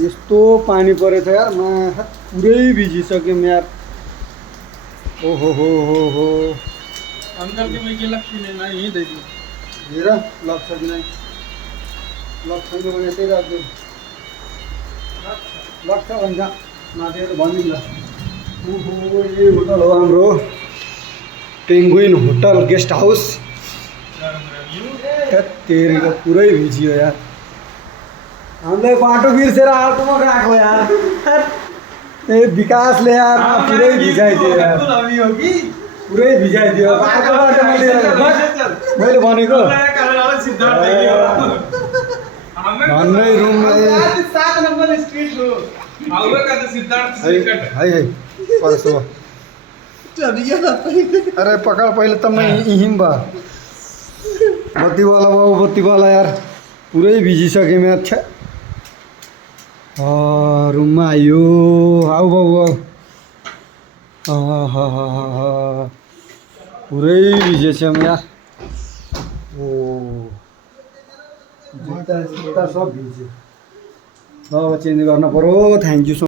यस्तो पानी परेछ यार पुरै भिजिसक्यौँ यार। ओहो हो अंकल के मैं गिला पीने ना यही दे दी हेर लक्ष्य कि नै लक्ष्य भने त्यही राख्छु लक्ष्य भन्छ माथि भनिदिउँ ल। ओहो यो होटल हो हाम्रो पेङ्गुइन होटल गेस्ट हाउस। तेरीको पुरै भिजियो यार। हामीलाई बाटो बिर्सेर आटोमा गएको यार। ए विकासले यार पुरै भिजाइदियो यार। पुरै भिजाइदियो बाटोबाट मैले भनेको भन्नै रुममा 7 नंबर स्ट्रीट हो आउगा का तो सिद्धार्थ है परसो अरे पकड़ पहिले त मैं हिम बा बत्ती वाला यार पुरै भिजिसक्यौँ यार। छ्या रुममा आयो आऊ बाउ पुरै भिजेछौँ यार। ओ जुत्ता सब भिज्यो। अब चेन्ज गर्न पर्यो। Thank you so